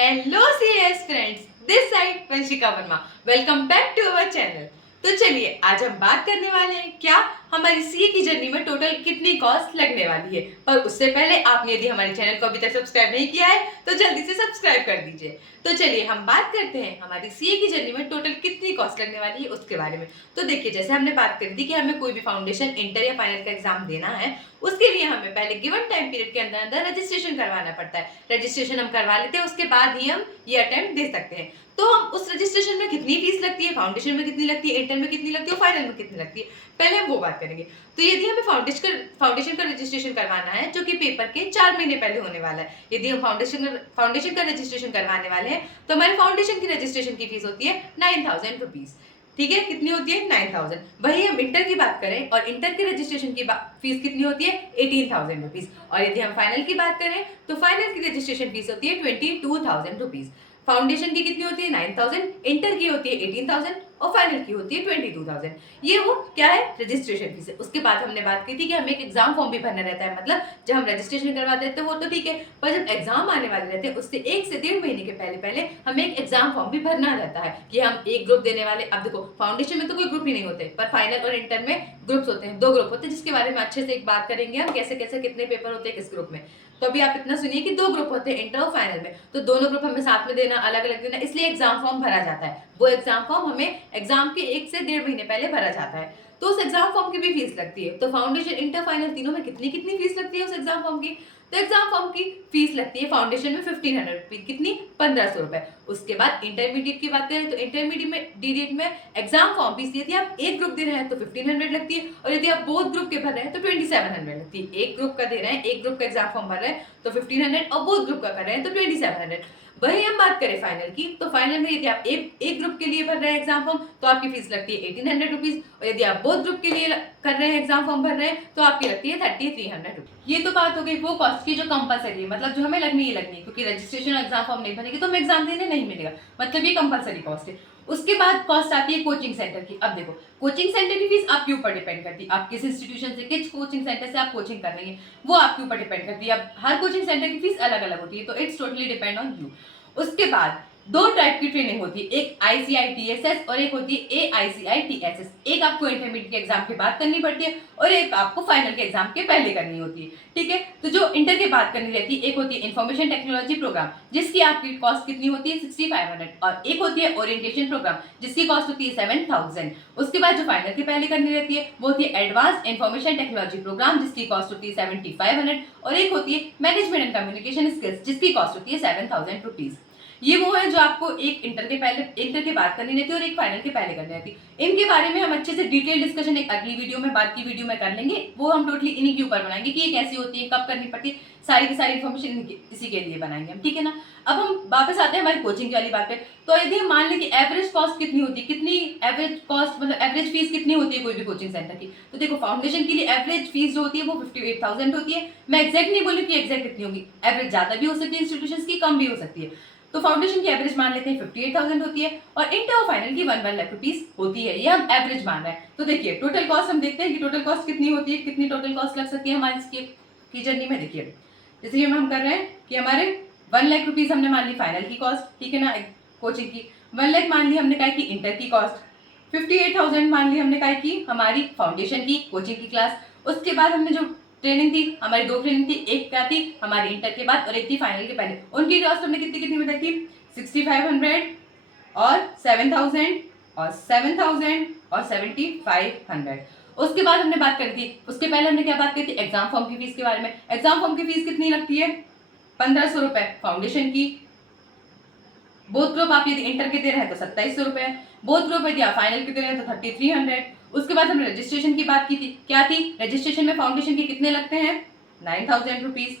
Hello CS friends, this side Vanshika Verma. Welcome back to our channel. तो चलिए आज हम बात करने वाले हैं क्या हमारी सीए की जर्नी में टोटल कितनी कॉस्ट लगने वाली है। पर उससे पहले आपने यदि हमारे चैनल को अभी तक सब्सक्राइब नहीं किया है तो जल्दी से सब्सक्राइब कर दीजिए। तो चलिए हम बात करते हैं हमारी सीए की जर्नी में टोटल कितनी कॉस्ट लगने वाली है उसके बारे में। तो देखिए, जैसे हमने बात करी थी कि हमें कोई भी फाउंडेशन, इंटर या फाइनल का एग्जाम देना है, उसके लिए हमें पहले गिवन टाइम पीरियड के अंदर अंदर रजिस्ट्रेशन करवाना पड़ता है। रजिस्ट्रेशन हम करवा लेते हैं, उसके बाद ही हम ये अटेम्प्ट दे सकते हैं। तो हम उस रजिस्ट्रेशन में कितनी फीस लगती है, फाउंडेशन में कितनी लगती है, इंटर में कितनी लगती है और फाइनल में कितनी लगती है, पहले हम वो बात करेंगे। तो यदि हमें फाउंडेशन का रजिस्ट्रेशन करवाना है जो कि पेपर के 4 महीने पहले होने वाला है, यदि हम फाउंडेशन का रजिस्ट्रेशन करवाने वाले हैं तो हमारे फाउंडेशन की रजिस्ट्रेशन की फीस होती है 9,000 रुपीज। ठीक है, कितनी होती है 9,000। वही हम इंटर की बात करें और इंटर के रजिस्ट्रेशन की फीस कितनी होती है 18,000 रुपीज। और यदि हम फाइनल की बात करें तो फाइनल की रजिस्ट्रेशन फीस होती है 22,000 रुपीज। फाउंडेशन की कितनी होती है 9,000, इंटर की होती है 18,000 और फाइनल की होती है 22,000। ये वो क्या है, रजिस्ट्रेशन फीस है। उसके बाद हमने बात की थी कि हमें एक एग्जाम फॉर्म भी भरना रहता है। मतलब जब हम रजिस्ट्रेशन करवाते हैं तो वो तो ठीक है, पर जब एग्जाम आने वाले रहते हैं उससे 1 से 1.5 महीने के पहले पहले हमें एक एग्जाम फॉर्म भी भरना रहता है कि हम एक ग्रुप देने वाले। अब देखो, फाउंडेशन में तो कोई ग्रुप ही नहीं होते, पर फाइनल और इंटर में ग्रुप्स होते हैं, 2 ग्रुप होते हैं, जिसके बारे में अच्छे से एक बात करेंगे हम, कैसे कैसे कितने पेपर होते हैं किस ग्रुप में। तो अभी आप इतना सुनिए कि 2 ग्रुप होते हैं, इंटर और फाइनल में। तो दोनों ग्रुप हमें साथ में देना, अलग अलग देना, इसलिए एग्जाम फॉर्म भरा जाता है। वो एग्जाम फॉर्म हमें एग्जाम के 1 से 1.5 महीने पहले भरा जाता है। तो उस एग्जाम फॉर्म की भी फीस लगती है। तो फाउंडेशन, इंटर, फाइनल तीनों में कितनी कितनी फीस लगती है उस एग्जाम फॉर्म की। तो एग्जाम फॉर्म की फीस लगती है फाउंडेशन में 1500 रुपीज, कितनी 1500 रुपए। उसके बाद इंटरमीडिएट की बात करें तो इंटरमीडिएट में एग्जाम फॉर्म फीस यदि आप एक ग्रुप दे रहे हैं तो 1500 लगती है, और यदि आप बोथ ग्रुप के भर रहे हैं तो 2700 लगती है। एक ग्रुप का दे रहे हैं, एक ग्रुप का एग्जाम फॉर्म भर रहे हैं तो 1500, और बोथ ग्रुप का कर रहे हैं तो 2700। वही हम बात करें फाइनल की, तो फाइनल में यदि आप एक ग्रुप के लिए भर रहे हैं एग्जाम फॉर्म तो आपकी फीस लगती है 1800 रुपीज, और यदि आप बोथ ग्रुप के लिए कर रहे हैं एग्जाम फॉर्म भर रहे हैं तो आपकी लगती है 3300 रुपीज। ये तो बात हो गई वो कॉस्ट की जो कंपलसरी है, मतलब जो हमें लगनी ही लगनी है, क्योंकि रजिस्ट्रेशन और एग्जाम फॉर्म नहीं भरेगी तो हमें एग्जाम देने नहीं मिलेगा, मतलब ये कंपलसरी कॉस्ट है। उसके बाद कॉस्ट आती है कोचिंग सेंटर की। अब देखो, कोचिंग सेंटर की फीस आपके ऊपर डिपेंड करती है, आप किस इंस्टीट्यूशन से, किस कोचिंग सेंटर से आप कोचिंग कर रही है, वो आपके ऊपर डिपेंड करती है। अब हर कोचिंग सेंटर की फीस अलग अलग होती है, तो it's totally depend on you. उसके बाद 2 टाइप की ट्रेनिंग होती है, एक ICITSS और एक होती है AICITSS। एक आपको इंटरमीडिएट के एग्जाम के बाद करनी पड़ती है और एक आपको फाइनल के एग्जाम के पहले करनी होती है। ठीक है, तो जो इंटर के बाद करनी रहती है, एक होती है इंफॉर्मेशन टेक्नोलॉजी प्रोग्राम जिसकी आपकी कॉस्ट कितनी होती है 6500, और एक होती है ओरिएंटेशन प्रोग्राम जिसकी कॉस्ट होती है 7000। उसके बाद जो फाइनल के पहले करनी रहती है वो होती है एडवांस इंफॉर्मेशन टेक्नोलॉजी प्रोग्राम जिसकी कॉस्ट होती है 7500, और एक होती है मैनेजमेंट एंड कम्युनिकेशन स्किल्स जिसकी कॉस्ट होती है 7000 रुपीज। ये वो है जो आपको एक इंटर के बाद करनी रहती है और एक फाइनल के पहले करनी रहती है। इनके बारे में हम अच्छे से डिटेल डिस्कशन एक अगली वीडियो में, बाद की वीडियो में कर लेंगे। वो हम टोटली इन्हीं के ऊपर बनाएंगे कि ये कैसी होती है, कब करनी पड़ती है, सारी की सारी इन्फॉर्मेशन इसी के लिए बनाएंगे हम। ठीक है ना। अब हम वापस आते हैं हमारी कोचिंग वाली बात पे। तो यदि हम मान लें कि एवरेज कॉस्ट कितनी होती है, कितनी एवरेज कॉस्ट मतलब एवरेज फीस कितनी होती है कोई भी कोचिंग सेंटर की, तो देखो फाउंडेशन के लिए एवरेज फीस जो होती है वो 58,000 होती है। मैं एग्जैक्ट नहीं बोलूँ कि एग्जैक्ट कितनी होगी, एवरेज ज्यादा भी हो सकती है इंस्टीट्यूशन की, कम भी हो सकती है। तो फाउंडेशन की एवरेज मान लेते हैं 58,000 होती है, और इंटर और फाइनल की 1 लाख रुपीस होती है। ये हम एवरेज मान रहे हैं। तो देखिए टोटल कॉस्ट हम देखते हैं कि टोटल कॉस्ट कितनी होती है, कितनी टोटल कॉस्ट लग सकती है हमारी की जर्नी में। देखिए जैसे हम कर रहे हैं कि हमारे 1 लाख रुपीस हमने मान ली फाइनल की कॉस्ट, ठीक है ना, कोचिंग की 1 लाख मान ली हमने कहा कि इंटर की कॉस्ट, 58,000 मान ली हमने कहा कि हमारी फाउंडेशन की कोचिंग की क्लास। उसके बाद हमने जो ट्रेनिंग थी, हमारी 2 ट्रेनिंग थी, एक क्या थी हमारी इंटर के बाद और एक थी फाइनल के पहले, उनकी कॉस्ट हमने कितनी कितनी बताई थी 6500 और 7000 और 7000 और 7500। उसके बाद हमने बात करी थी, उसके पहले हमने क्या बात करी थी एग्जाम फॉर्म की फीस के बारे में। एग्जाम फॉर्म की फीस कितनी लगती है 1500 रुपए फाउंडेशन की, बोथ ग्रुप आप यदि इंटर के दे रहे हैं तो 2700 रुपए, बोथ ग्रुप यदि आप फाइनल के दे रहे हैं तो 3300। उसके बाद हमने रजिस्ट्रेशन की बात की थी, क्या थी रजिस्ट्रेशन में फाउंडेशन के कितने लगते हैं 9,000 रुपीज,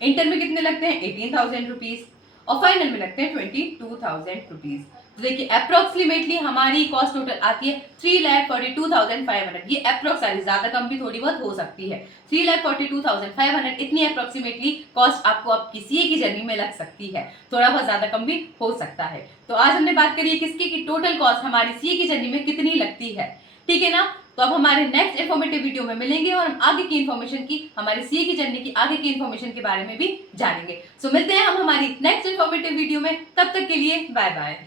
इंटर में कितने लगते हैं 18,000 रुपीज, और फाइनल में लगते हैं 22,000 रुपीज। तो देखिए अप्रोक्सीमेटली हमारी कॉस्ट टोटल आती है 3,42,500। ये अप्रोक्स सारी, ज्यादा कम भी थोड़ी बहुत हो सकती है। 3,42,500 इतनी अप्रोक्सीमेटली कॉस्ट आपको आपकी सीए की जर्नी में लग सकती है, थोड़ा बहुत ज्यादा कम भी हो सकता है। तो आज हमने बात करी है किसकी, कि टोटल कॉस्ट हमारी सीए की जर्नी में कितनी लगती है। ठीक है ना। तो अब हमारे नेक्स्ट इन्फॉर्मेटिव वीडियो में मिलेंगे और हम आगे की इन्फॉर्मेशन की, हमारी सीए की जर्नी की आगे की इन्फॉर्मेशन के बारे में भी जानेंगे। सो मिलते हैं हम हमारी नेक्स्ट इन्फॉर्मेटिव वीडियो में, तब तक के लिए बाय बाय।